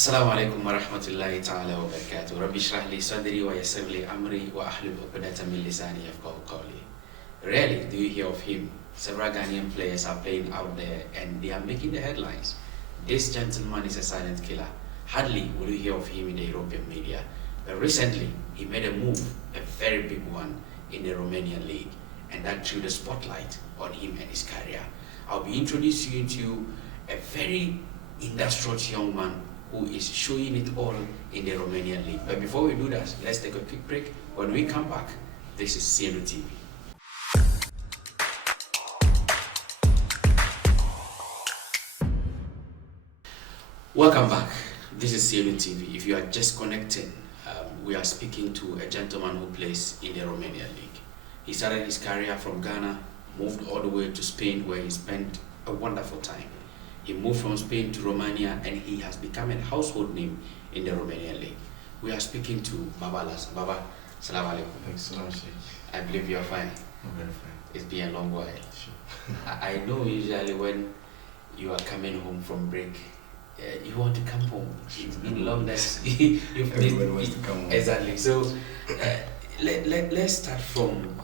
Assalamu alaikum wa rahmatullahi ta'ala wa barakatuh. Rabbi shrah li sadri wa yassir li amri wa ahlul uqdatan min lisani yafqahu qawli. Rarely do you hear of him. Several Ghanaian players are playing out there and they are making the headlines. This gentleman is a silent killer. Hardly will you hear of him in the European media. But recently, he made a move, a very big one, in the Romanian league, and that threw the spotlight on him and his career. I'll be introducing you to a very industrious young man who is showing it all in the Romanian league. But before we do that, let's take a quick break. When we come back, this is CNU TV. Welcome back. This is CNU TV. If you are just connecting, we are speaking to a gentleman who plays in the Romanian league. He started his career from Ghana, moved all the way to Spain, where he spent a wonderful time. He moved from Spain to Romania and he has become a household name in the Romanian league. We are speaking to Baba Alhassan. Baba, salam alaikum. Thanks so much. I believe you are fine. I'm very fine. It's been a long while. Sure. I know usually when you are coming home from break, you want to come home. It's been long that you've Everyone wants to come home. Exactly. So let's start from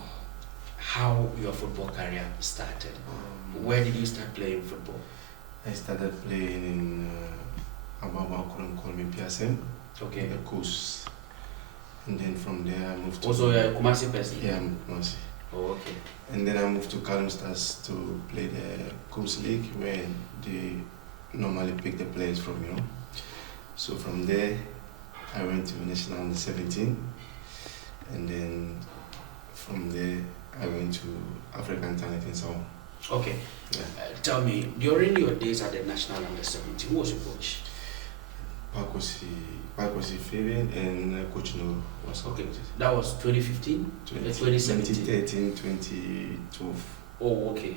how your football career started. Where did you start playing football? I started playing in Baba Alhassan, Okay. the coast. And then from there I moved to... Also, you're a Kumasi person? Yeah, I'm Kumasi. Oh, okay. And then I moved to Stars to play the Coast League, where they normally pick the players from, you know. So from there, I went to National Under 17. And then from there, I went to African Talent in Saga. Okay. Yeah. Tell me, during your days at the National Under 17, who was your coach? Pakosi Fabian and Coach No was Okay. coach. That was 2015? 2017? 2013, 2012. Oh, okay.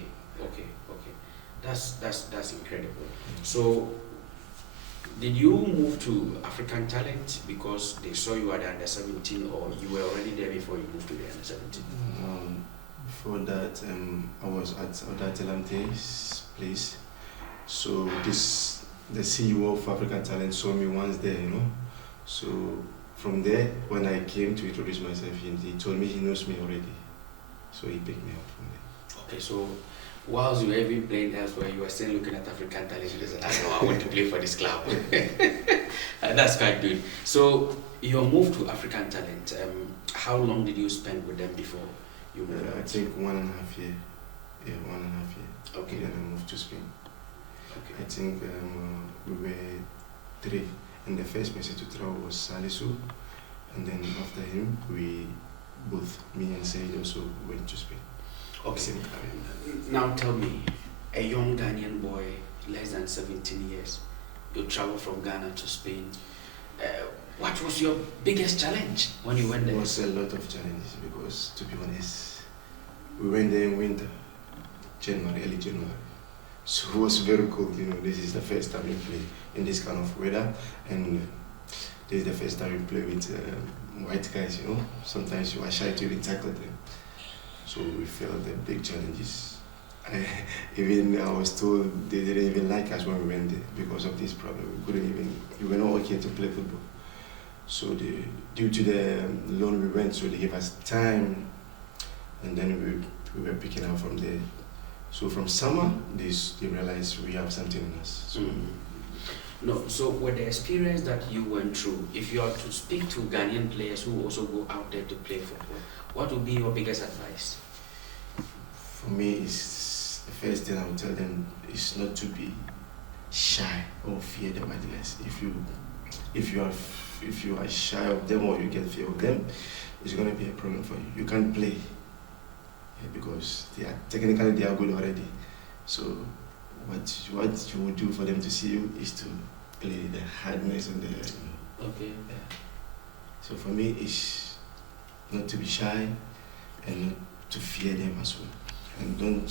That's incredible. So, did you move to African Talent because they saw you at the Under 17, or you were already there before you moved to the Under 17? Before that, I was at Odatelamte's place. So the CEO of African Talent saw me once there, you know. So from there, when I came to introduce myself, he told me he knows me already. So he picked me up from there. Okay, so whilst you were even playing elsewhere, you were still looking at African Talent. You said, I want to play for this club. And that's quite good. So your move to African Talent, how long did you spend with them before you moved? I think 1.5 years. Yeah, 1.5 years. Okay. And then I moved to Spain. Okay. I think we were 3. And the first person to travel was Salisu. And then after him, me and Said also went to Spain. Okay. Now tell me, a young Ghanaian boy, less than 17 years, you travel from Ghana to Spain. What was your biggest challenge when you went there? There was a lot of challenges because, to be honest, we went there in winter, early January. So it was very cold, you know. This is the first time we play in this kind of weather, and this is the first time we play with white guys, you know. Sometimes you are shy to even tackle them. So we felt the big challenges. I was told they didn't even like us when we went there because of this problem. We were not okay to play football. So due to the loan we went, so they gave us time, and then we were picking up from there. So from summer, they realized we have something in us. So No, so with the experience that you went through, if you are to speak to Ghanaian players who also go out there to play football, what would be your biggest advice? For me, it's the first thing I would tell them is not to be shy or fear them ideas. If you are shy of them or you get fear of them, it's going to be a problem for you. You can't play because they are good already. So what you would do for them to see you is to play the hardness and the Okay. Yeah. So for me, it's not to be shy and not to fear them as well, and don't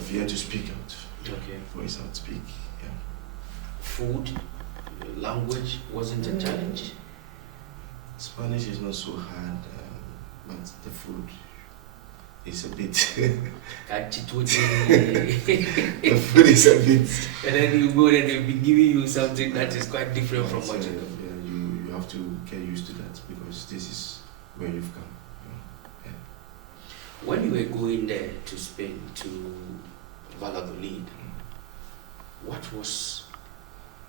fear to speak out. Okay. Voice out, speak. Yeah. food, language wasn't a challenge? Spanish is not so hard, but the food is a bit. The food is a bit. And then you go and they'll be giving you something that is quite different from what you know. Yeah, you have to get used to that because this is where you've come. Yeah. When you were going there to Spain to Valladolid, what was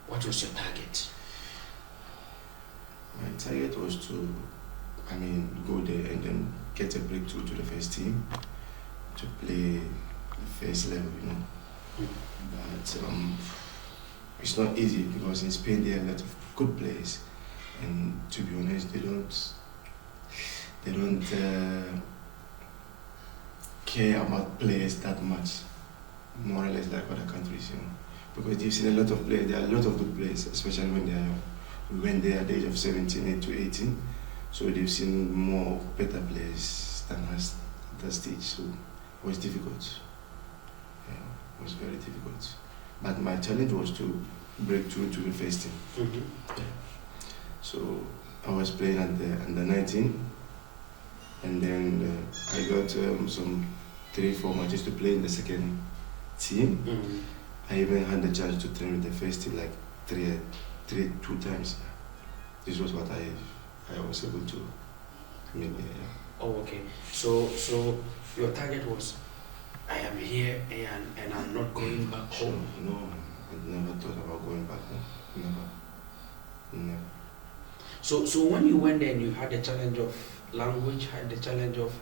your target? My target was to, go there and then get a breakthrough to the first team, to play the first level, But it's not easy because in Spain there are a lot of good players, and to be honest, they don't care about players that much, more or less like other countries, because they've seen a lot of players. There are a lot of good players, especially when they are young. We went there at the age of 17 to 18, so they've seen more better players than us at that stage. So it was difficult. Yeah, it was very difficult. But my challenge was to break through to the first team. Yeah. So I was playing at the under 19, and then I got some 3-4 matches to play in the second team. I even had the chance to train with the first team like two times. This was what I was able to make there. Yeah. Oh, okay. So your target was, I am here and I'm not going back home. No, I never thought about going back home. Never. So when you went there and you had the challenge of language, had the challenge of,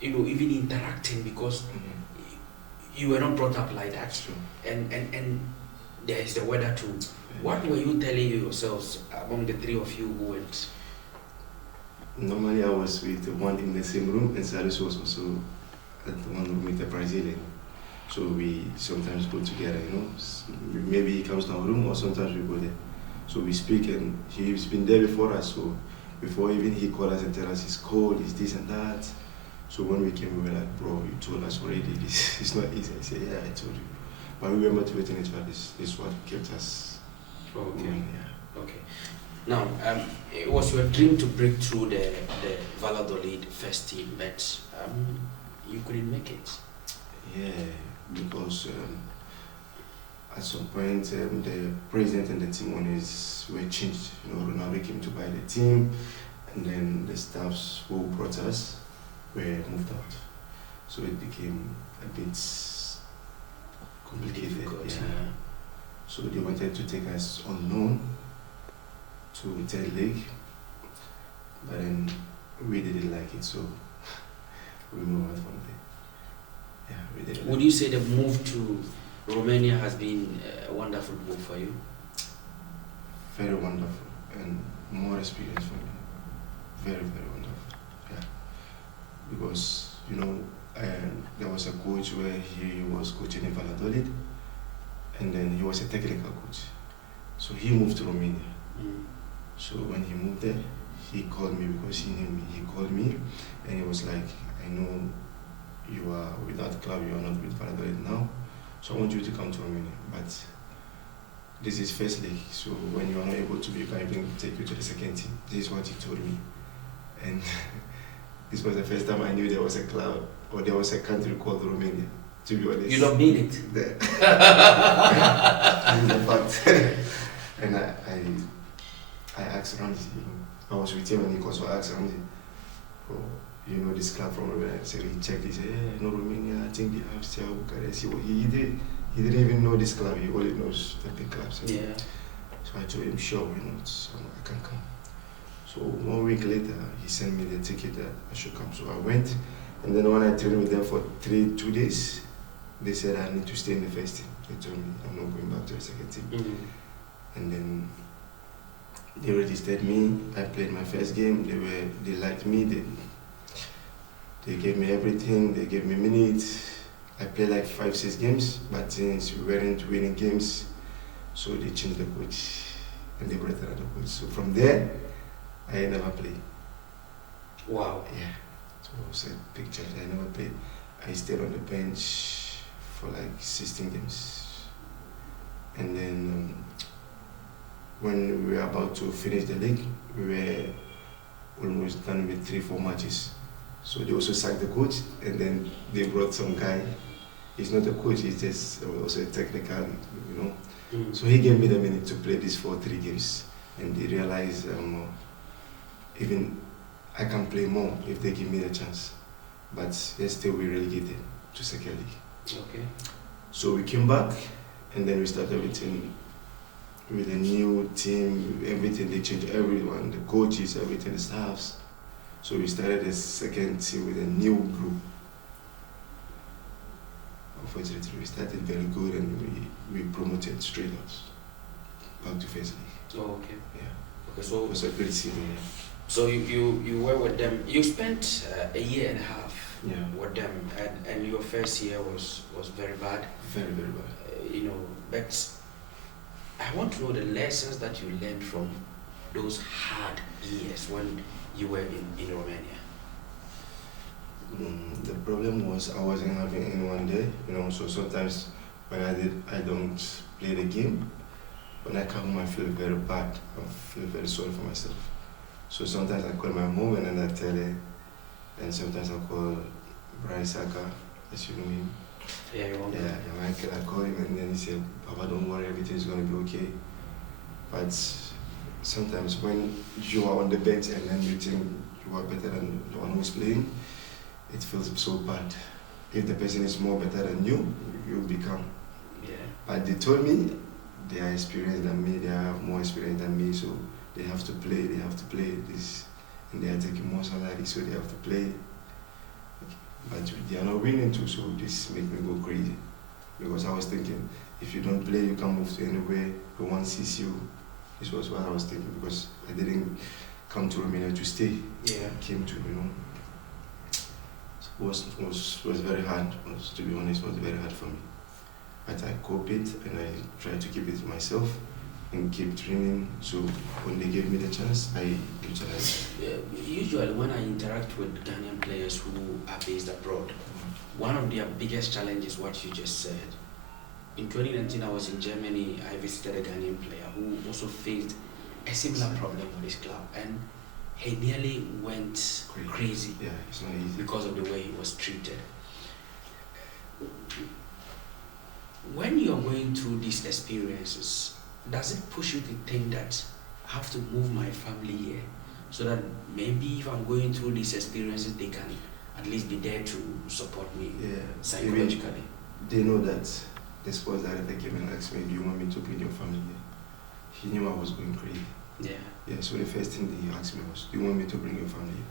even interacting because you were not brought up like that. True. And there is the weather too. Yeah. What were you telling yourselves among the three of you who went? Normally I was with one in the same room, and Salisu was also at one room with a Brazilian. So we sometimes go together, Maybe he comes to our room or sometimes we go there. So we speak, and he's been there before us, so before even he called us and tell us it's cold, it's this and that. So when we came, we were like, bro, you told us already, this is not easy. I said, yeah, I told you. But we were motivating each other. This is what kept us going. Yeah. Okay. Now, it was your dream to break through the Valladolid first team, but you couldn't make it. Yeah, because at some point the president and the team owners were changed. Ronaldo came to buy the team, and then the staffs who brought us were moved out. So it became a bit complicated. Yeah. So they wanted to take us on loan to third league, but then we didn't like it, so we moved on from there. Yeah, we didn't. Would you say the move to Romania has been a wonderful move for you? Very wonderful, and more experience for me. Very, very wonderful. Yeah, because there was a coach where he was coaching in Valladolid, and then he was a technical coach. So he moved to Romania. So when he moved there, he called me because he knew me. He called me and he was like, I know you are with that club, you are not with Valladolid now, so I want you to come to Romania. But this is first league, so when you are not able to, we can even take you to the second team. This is what he told me. And this was the first time I knew there was a club or there was a country called Romania. To be honest. You don't mean it? This is the fact. And I asked Ramsey, I was with him and he also asked Ramsey, this club from Romania. So he checked, he said, Romania, I think they have Steaua Bucuresti. He didn't even know this club, he only knows the big clubs. Yeah. So I told him, sure, why not? So I can come. So 1 week later, he sent me the ticket that I should come. So I went, and then when I trained with them for 2 days, they said I need to stay in the first team. They told me I'm not going back to the second team. And then they registered me. I played my first game. They liked me. They gave me everything. They gave me minutes. I played like 5-6 games, but since we weren't winning games, so they changed the coach and they brought another coach. So from there, I never played. Wow. Yeah. So it was a big change. I never played. I stayed on the bench for like 16 games. And then when we were about to finish the league, we were almost done with 3-4 matches. So they also sacked the coach, and then they brought some guy. He's not a coach, he's just also a technical, you know. So he gave me the minute to play these 4-3 games, and they realized even I can play more if they give me the chance. But still we relegated to second league. Okay. So we came back, and then we started everything with a new team, everything, they changed everyone, the coaches, everything, the staffs. So we started a second team with a new group. Unfortunately, we started very good, and we promoted straight out back to first league. Oh, okay. Yeah. Okay, so it was a great season. Yeah. So you were with them. You spent a year and a half with them, and your first year was very bad. Very, very bad. You know, but I want to know the lessons that you learned from those hard years when you were in Romania. The problem was I wasn't having anyone there, you know, so sometimes when I don't play the game. When I come home, I feel very bad. I feel very sorry for myself. So sometimes I call my mom and then I tell her, and sometimes I call Saga, as you know him. Yeah, you want my uncle, I call him and then he said, Papa, don't worry, everything's going to be okay. But sometimes when you are on the bench and then you think you are better than the one who's playing, it feels so bad. If the person is more better than you, you'll become. Yeah. But they told me they are experienced than me, they have more experience than me, so they have to play this, and they are taking more salary, so they have to play. But they are not winning too, so this made me go crazy. Because I was thinking, if you don't play, you can't move to anywhere, no one sees you. This was what I was thinking, because I didn't come to Romania to stay. Yeah. I came to, you know. It was very hard, to be honest, it was very hard for me. But I cope it, and I try to keep it to myself and keep training, so when they gave me the chance, I utilized it. Usually when I interact with Ghanaian players who are based abroad, one of their biggest challenges is what you just said. In 2019, I was in Germany. I visited a Ghanaian player who also faced a similar problem with his club, and he nearly went crazy. Yeah, it's not easy. Because of the way he was treated. When you're going through these experiences, does it push you to think that I have to move my family here, so that maybe if I'm going through these experiences, they can at least be there to support me psychologically? They know that the sports director came and asked me, do you want me to bring your family here? He knew I was going crazy. Yeah, so the first thing that he asked me was, do you want me to bring your family here?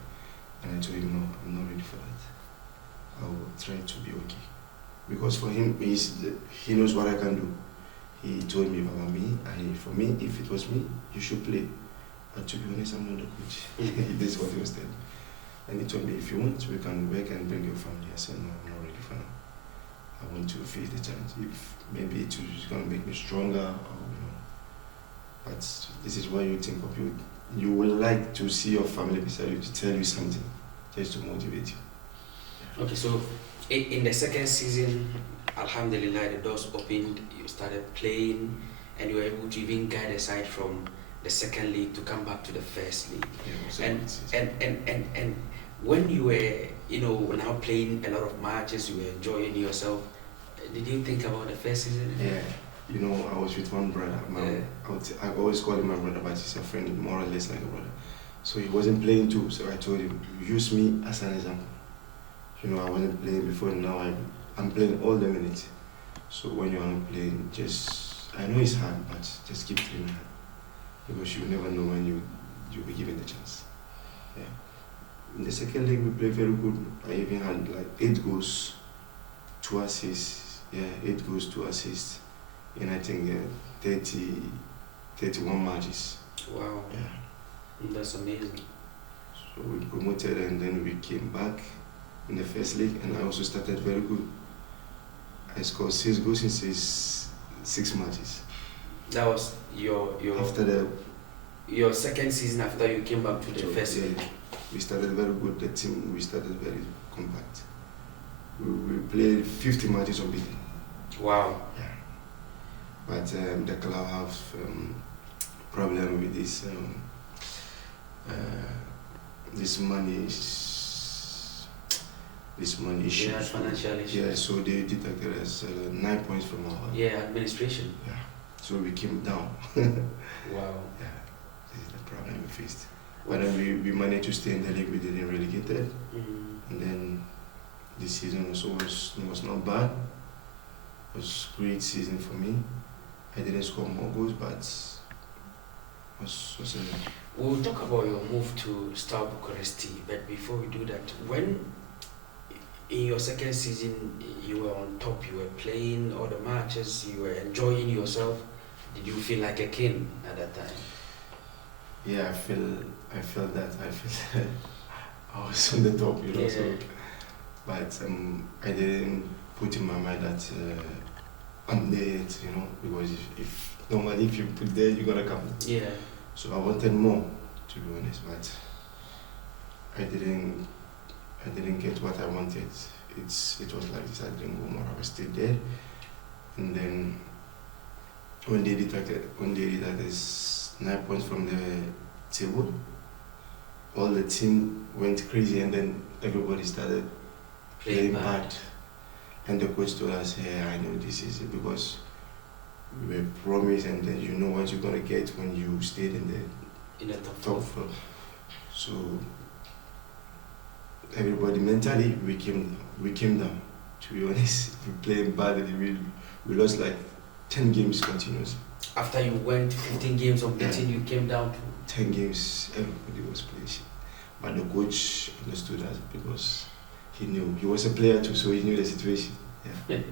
And I told him, no, I'm not ready for that. I will try to be okay. Because for him, he knows what I can do. He told me, Baba, for me, if it was me, you should play. But to be honest, I'm not the coach. This is what he was telling me. And he told me, if you want, we can work and bring your family. I said, no, I'm not ready for now. I want to face the challenge. If maybe it's going to make me stronger, or, you know. But this is why you think of you. You would like to see your family beside you to tell you something, just to motivate you. Yeah. Okay, so in the second season, Alhamdulillah, the doors opened, you started playing, and you were able to even guide the side from the second league to come back to the first league. Yeah, and when you were, now playing a lot of matches, you were enjoying yourself, did you think about the first season? Yeah, I was with one brother. I always call him my brother, but he's a friend, more or less like a brother. So he wasn't playing too, so I told him, use me as an example. I wasn't playing before, now I'm playing all the minutes. So when you are not playing, I know it's hard, but just keep training hard. Because you never know when you'll be given the chance. Yeah. In the second league, we played very good. I even had like 8 goals, 2 assists. Yeah, 8 goals, 2 assists. In I think 31 matches. Wow. Yeah. That's amazing. So we promoted and then we came back in the first league, and I also started very good. I scored 6 goals in 6 matches. That was your after your second season after you came back to the first league. We started very good. The team, we started very compact. We played 50 matches unbeaten. Wow. Yeah. But the club have problem with uh, this money issue. Yeah, financial issue. Yeah, so they detected us 9 points from our. Yeah, administration. Yeah, so we came down. Wow. Yeah, this is the problem we faced. But then we managed to stay in the league. We didn't relegated, and then this season also was not bad. It was a great season for me. I didn't score more goals, but was a. We'll talk about your move to Steaua Bucuresti, but before we do that, when in your second season you were on top, you were playing all the matches, you were enjoying yourself, did you feel like a king at that time? Yeah, I felt that I was on the top, you know. Yeah. So, but I didn't put in my mind that I'm there yet, you know, because if normally if you put there, you're gonna come. Yeah. So I wanted more, to be honest, but I didn't get what I wanted. It was like this. I didn't go more. I was still there, and then when they detected this 9 points from the table, all the team went crazy, and then everybody started playing bad. And the coach told us, "Hey, I know this is it because we were promised, and then you know what you're gonna get when you stayed in the top floor." So everybody mentally we came down. To be honest, we playing badly. We lost like 10 games continuous. After you went 15 games unbeaten, you came down to 10 games. Everybody was playing shit. But the coach understood us because he knew he was a player too, so he knew the situation. Yeah.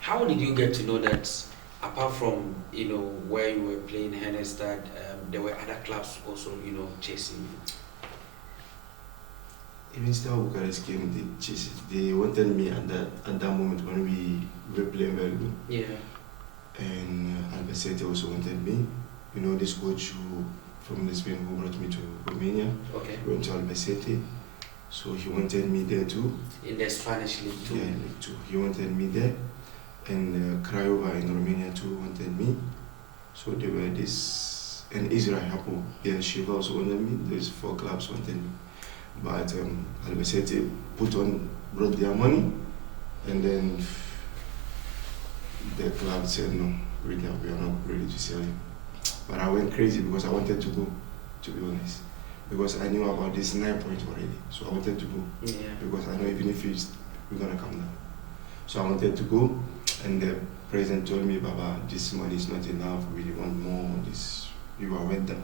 How did you get to know that apart from where you were playing Hennestad, there were other clubs also chasing you? Even Steaua Bucuresti came, they wanted me at that moment when we were playing very good. Yeah. And Albacete also wanted me. You know this coach from Spain who brought me to Romania. Okay. Went to Albacete. So he wanted me there too. In the Spanish League too? Yeah, League 2. He wanted me there. And Craiova in Romania too wanted me. So there were this, and Israel Hapo, yeah, Shiva also wanted me. Those 4 clubs wanted me. But Albacete brought their money, and then the club said no, we are not ready to sell him. But I went crazy because I wanted to go, to be honest. Because I knew about this 9 points already, so I wanted to go. Yeah. Because I know even if we're gonna come down. So I wanted to go, and the president told me, "Baba, this money is not enough, we want more, you are wet down.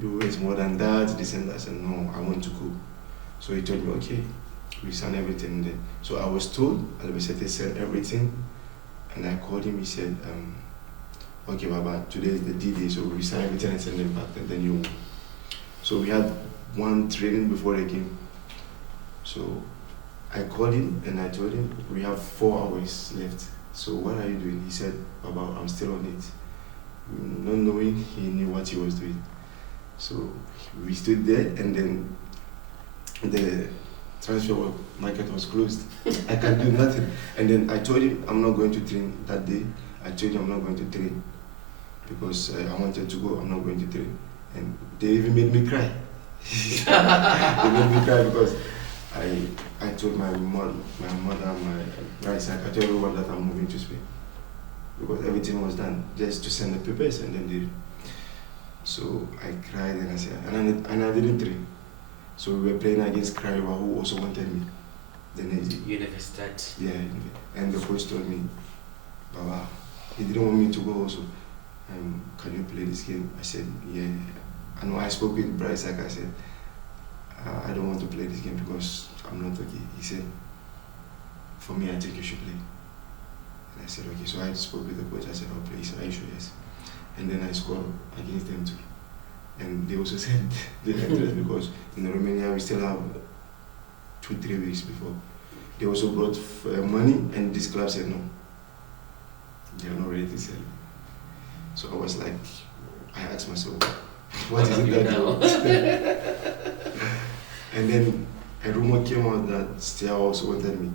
You raise more than that, this and that." I said, "No, I want to go." So he told me, "Okay, we send everything there." So I was told, Albacete sent everything, and I called him, he said, "Okay, Baba, today is the D-Day, so we sign everything and send them back, and then you." So we had one training before the game. So I called him and I told him, "We have 4 hours left. So what are you doing?" He said, "Baba, I'm still on it." Not knowing, he knew what he was doing. So we stood there, and then the transfer market was closed. I can't do nothing. And then I told him I'm not going to train that day. I told him I'm not going to train because I wanted to go. I'm not going to train. And they even made me cry. They made me cry because I told my mother, my right side, I told everyone that I'm moving to Spain. Because everything was done just to send the papers, and then they. So I cried and I said, and I didn't train. So we were playing against Craiova, who also wanted me. The next day. You never start. Yeah, and the coach told me, "Baba," he didn't want me to go also. "Can you play this game?" I said, "Yeah." And when I spoke with Bryce, I said, "I don't want to play this game because I'm not okay." He said, "For me, I think you should play." And I said, "Okay." So I spoke with the coach. I said, "I'll play." He said, "Are you sure?" Yes. And then I scored against them too. And they also said they had interest because in Romania we still have 2-3 weeks before. They also brought money, and this club said no. They are not ready to sell. So I was like, I asked myself, what is it that you want? And then a rumor came out that Steaua also wanted me.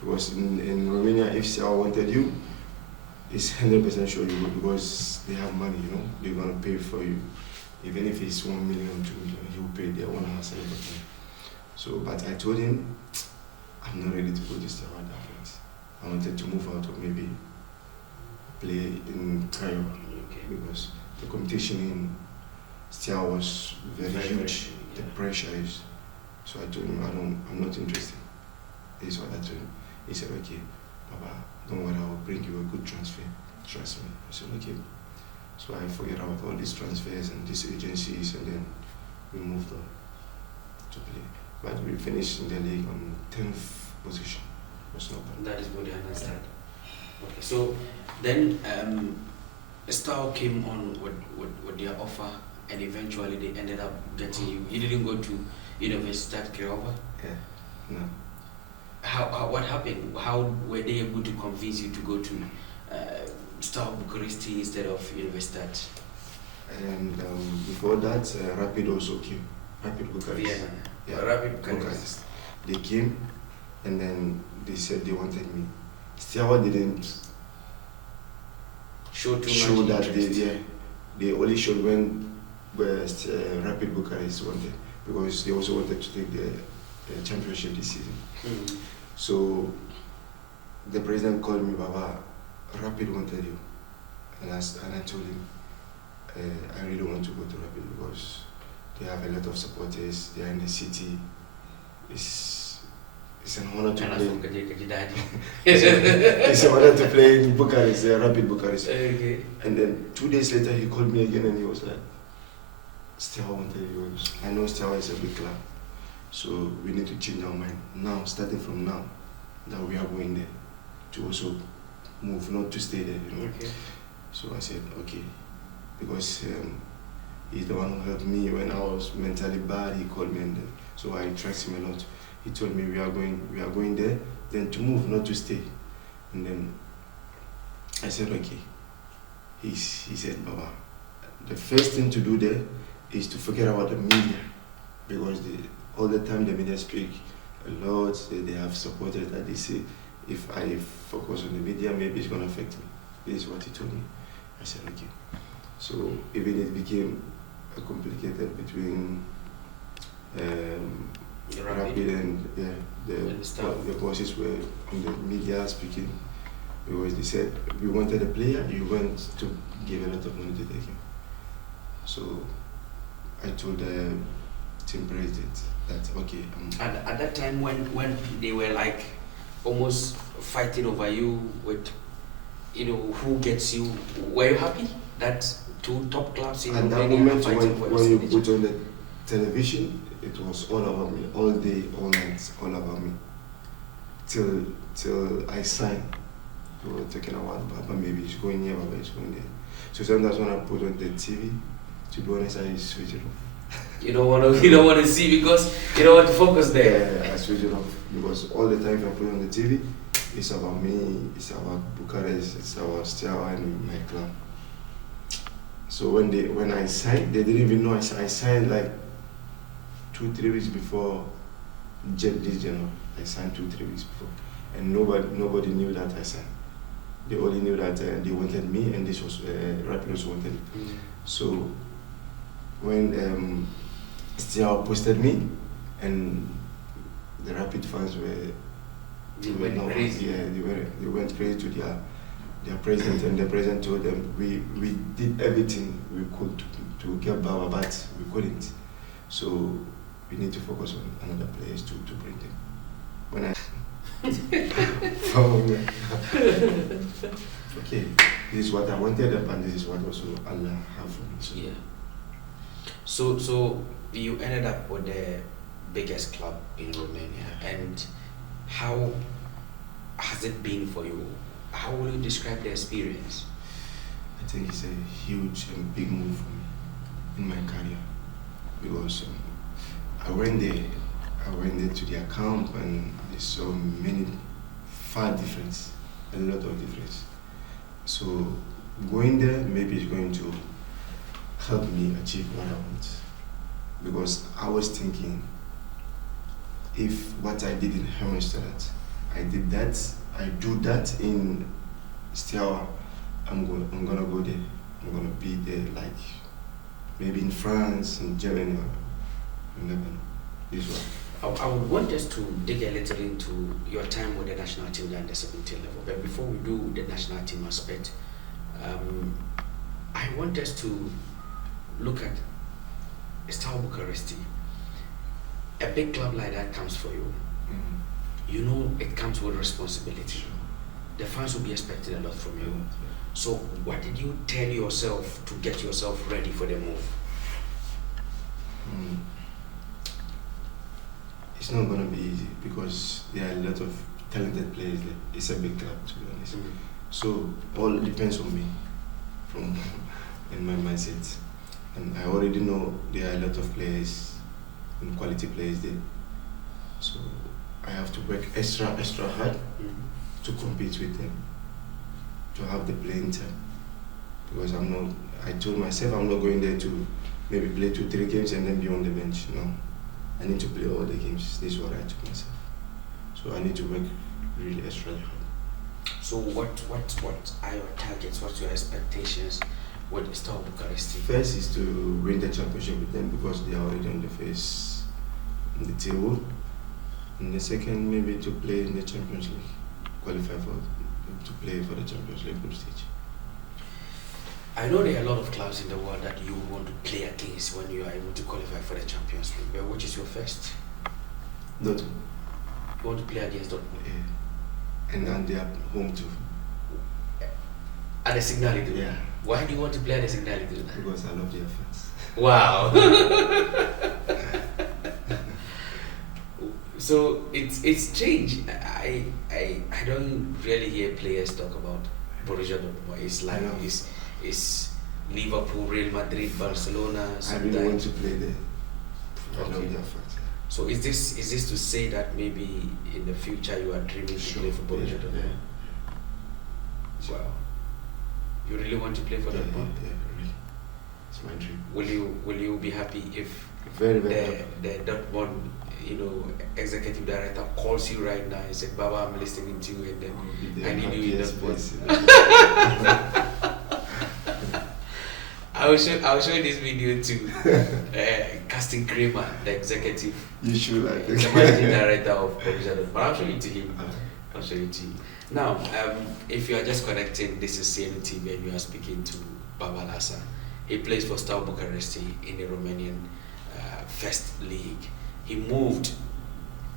Because in Romania, if Steaua wanted you, it's 100% sure you will because they have money, you know. They're gonna pay for you. Even if it's 1 million, 2 million, he will pay their 100%. So, but I told him, I'm not ready to go to Steaua Bucuresti. I wanted to move out or maybe play in Cairo because the competition in Steaua was very huge. The pressure is. So I told him, I'm not interested. This is what I told him. He said, okay, Baba, don't worry, I will bring you a good transfer. Trust me. I said, okay. So I figured out all these transfers and these agencies, and then we moved on to play. But we finished in the league on 10th position. Was not bad. That is what I understand. Okay, so then Steaua came on with their offer, and eventually they ended up getting you. You didn't go to Universitat Craiova? Yeah, no. What happened? How were they able to convince you to go to Steaua Bucuresti instead of Universitat? And before that, Rapid also came. Rapid Bucharest. Yeah, Rapid Bucharest. They came, and then they said they wanted me. Steaua didn't show that they only showed when Rapid Bucharest wanted, because they also wanted to take the championship this season. So the president called me, Baba, Rapid wanted you, and I told him I really want to go to Rapid because they have a lot of supporters. They are in the city. It's an honor to play. It's an honor to play in Bucharest, Rapid Bucharest. Okay. And then 2 days later, he called me again, and he was like, Steaua wanted you. I know Steaua is a big club, so we need to change our mind now, starting from now, that we are going there to also move, not to stay there, you know. Okay. So I said, okay, because he's the one who helped me when I was mentally bad. He called me, and so I trust him a lot. He told me we are going there, then to move, not to stay. And then I said, okay. He said, Baba, the first thing to do there is to forget about the media, because all the time the media speak a lot. They have supported that. They say if I focus on the media, maybe it's going to affect me. This is what he told me. I said, okay. So even it became complicated between Rapid and the bosses were on the media speaking, because they said we wanted a player, you went to give a lot of money to take him. So I told the team president that okay. At that time when they were like almost fighting over you with, who gets you, were you happy that two top clubs in Romania at that moment when you signature? put on the television, it was all about me, all day, all night, all about me. Till I signed. We were talking about Baba, maybe he's going here, Baba is going there. So sometimes when I put on the TV, to be honest, I switch it off. You don't want to see because you don't want to focus there. Yeah, I switch it off because all the time if I put on the TV, it's about me, it's about Bucharest, it's about Steaua and my club. So when I signed, they didn't even know I signed like 2-3 weeks before this January. I signed 2-3 weeks before, and nobody knew that I signed. They only knew that they wanted me, and this was Rapid also wanted me. So when Steaua posted me, and the Rapid fans They went crazy. Yeah, they went crazy to their president, and the president told them we did everything we could to get Baba, but we couldn't. So we need to focus on another place to bring them. When I okay, this is what I wanted, and this is what also Allah have for me. So. Yeah. So you ended up with the biggest club in Romania, and how has it been for you? How will you describe the experience? I think it's a huge and big move for me in my career, because I went there to their camp, and I saw many far difference, a lot of difference. So going there maybe is going to help me achieve what I want, because I was thinking if what I did in Hermannstadt, I do that in Steaua, I'm gonna go there. I'm gonna be there, like maybe in France, in Germany, or you never know. This one. I would want us to dig a little into your time with the national team at the 17 level. But before we do the national team aspect, I want us to look at Steaua Bucuresti. A big club like that comes for you. Mm-hmm. You know it comes with responsibility. Sure. The fans will be expecting a lot from you. Yeah. So what did you tell yourself to get yourself ready for the move? It's not gonna be easy because there are a lot of talented players there. It's a big club, to be honest. So all depends on me, from in my mindset, and I already know there are a lot of players and quality players there. So I have to work extra hard to compete with them, to have the playing time. Because I told myself I'm not going there to maybe play 2-3 games and then be on the bench. No, I need to play all the games. This is what I told myself. So I need to work really extra hard. So what are your targets? What's your expectations with Steaua Bucuresti? First is to win the championship with them because they are already on the table. And the second, maybe to play in the Champions League, qualify to play for the Champions League group stage. I know there are a lot of clubs in the world that you want to play against when you are able to qualify for the Champions League. But which is your first? Dortmund. You want to play against Dortmund? Yeah. And they are home too. At the Signal Iduna? Yeah. Why do you want to play at the Signal Iduna? Because I love their fans. Wow. So it's changed. I don't really hear players talk about Borussia Dortmund. It's like it's Liverpool, Real Madrid, Barcelona. I really want to play there. I love their fans. So is this to say that maybe in the future you are dreaming to play for Borussia Dortmund? Yeah. Wow. You really want to play for Dortmund? Yeah, really. It's my dream. Will you be happy if very happy. The Dortmund, executive director calls you right now and said, Baba, I'm listening to you, and then I need you in Dortmund? I'll show this video to Casting Kramer, the executive. You should the managing director of Borussia Dortmund. But I'll show it to him. I'll show it to you. Now, if you are just connecting, this is CNU TV and you are speaking to Baba Alhassan. He plays for Steaua Bucuresti in the Romanian First League. He moved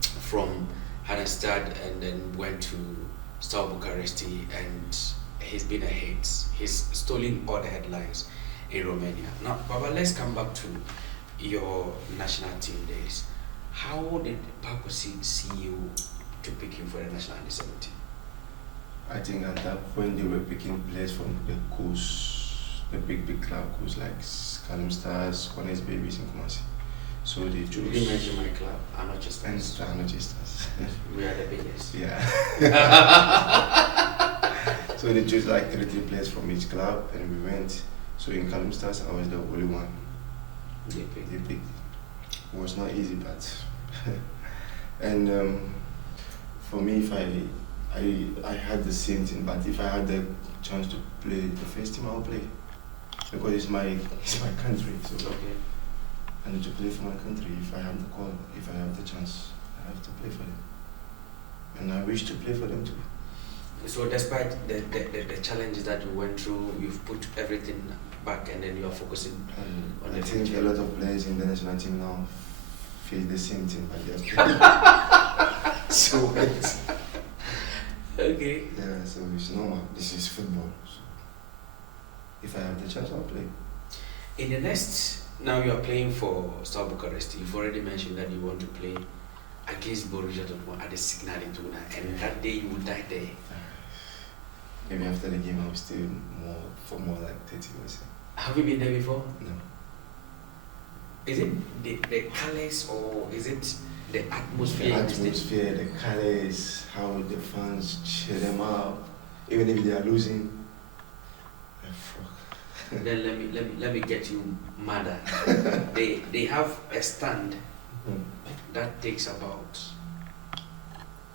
from Halmstad and then went to Steaua Bucuresti, and he's been a hit. He's stolen all the headlines in Romania. Now, Baba, let's come back to your national team days. How did Papa see you to pick him for the national under 17? I think at that point they were picking players from the coast, the big club coast like Calum Stars, Cornets Babies in Kumasi. So they chose. You didn't mention my club, Anoche Stars. And Anoche Stars. We are the biggest. Yeah. So they chose like 33 players from each club and we went. So in Calum Stars I was the only one. They picked. It was not easy, but and for me, if I had the same thing, but if I had the chance to play the first team, I'll play because it's my country. So okay. I need to play for my country. If I have the call, if I have the chance, I have to play for them, and I wish to play for them too. So despite the challenges that you went through, you've put everything back and then you are focusing on the I think future. a lot of players in the national team now face the same thing, but they're playing. So it's okay. Yeah, so it's normal. This is football. So if I have the chance, I'll play. In the next, now you are playing for Steaua Bucuresti. You've already mentioned that you want to play against Borussia Dortmund at the Signal Iduna, and that day you will die there. Maybe after the game, I'll stay for more like 30 minutes. Have you been there before? No. Is it the colors or is it the atmosphere? The atmosphere, the colors, how the fans cheer them up, even if they are losing. Then let me get you madder. They have a stand that takes about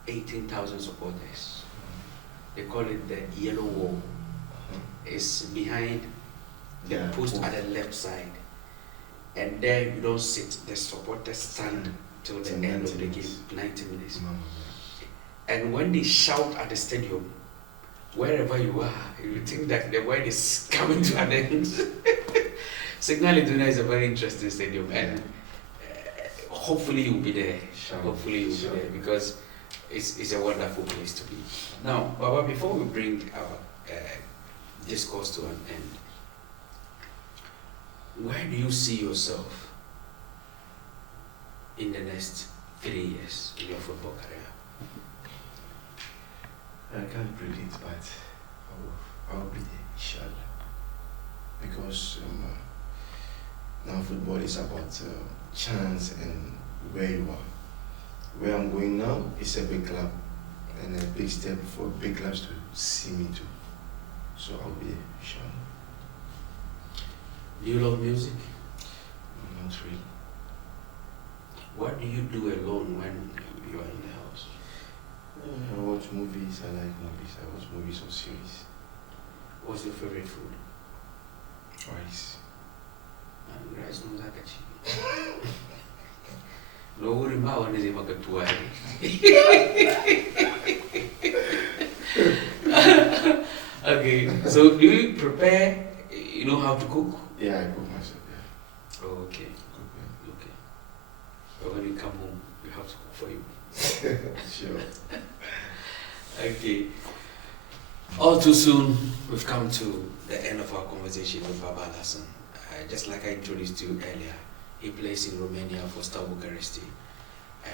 18,000 supporters. They call it the Yellow Wall. is behind the Yeah, post at the left side. And there you don't sit, the supporters stand till the Till end 90 of the game, minutes. 90 minutes. Mama, And when they shout at the stadium, wherever you are, you think that the world is coming to an end. Signal Iduna is a very interesting stadium, and hopefully you'll be there. Sure. Hopefully you'll Sure. be there, because it's a wonderful place to be. Now, Baba, before we bring our discourse to an end, where do you see yourself in the next 3 years in your football career? I can't predict, but I will be there, inshallah. Because now football is about chance and where you are. Where I'm going now is a big club and a big step for big clubs to see me too. So I'll be there, inshallah. Do you love music? Not really. What do you do alone when you are in the house? I watch movies, I like movies. I watch movies or series. What's your favorite food? Rice. Rice no zakachi. No worry, ma one is a makatua. Okay, so do you prepare? You know how to cook? Yeah, I cook myself, yeah. Oh, okay. Cook, yeah. Okay. But when you come home, we have to cook for you. Sure. Okay. All too soon, we've come to the end of our conversation with Baba Alhassan. Just like I introduced you earlier, he plays in Romania for Steaua Bucuresti.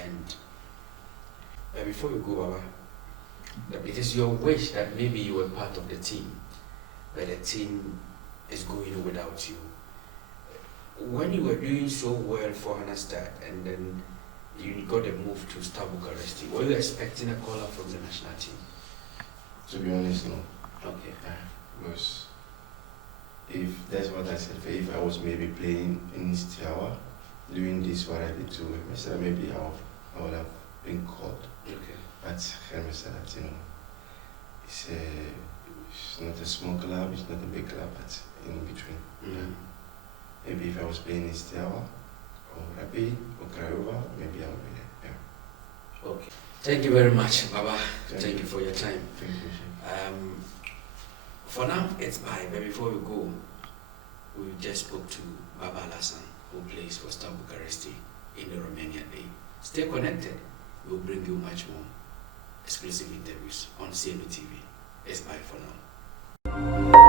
And before you go, Baba, it is your wish that maybe you were part of the team, but the team is going without you. When you were doing so well for Anastad and then you got a move to Steaua Bucuresti, were you expecting a call up from the national team? To be honest, no. Okay. Because if that's what I said, if I was maybe playing in Steaua, doing this what I did to Mr. maybe I would have been called. Okay. But Mr. that, you know, it's not a small club, it's not a big club, but in between. Mm. Maybe if I was playing in Steaua or Rapid or Craiova, maybe I would be there. Yeah. Okay. Thank you very much, Baba. Thank you. you for your time. Thank you, Sheikh. For now, it's bye. But before we go, we just spoke to Baba Alhassan, who plays for Steaua Bucuresti in the Romanian League. Stay connected. We'll bring you much more exclusive interviews on CNU TV. It's bye for now.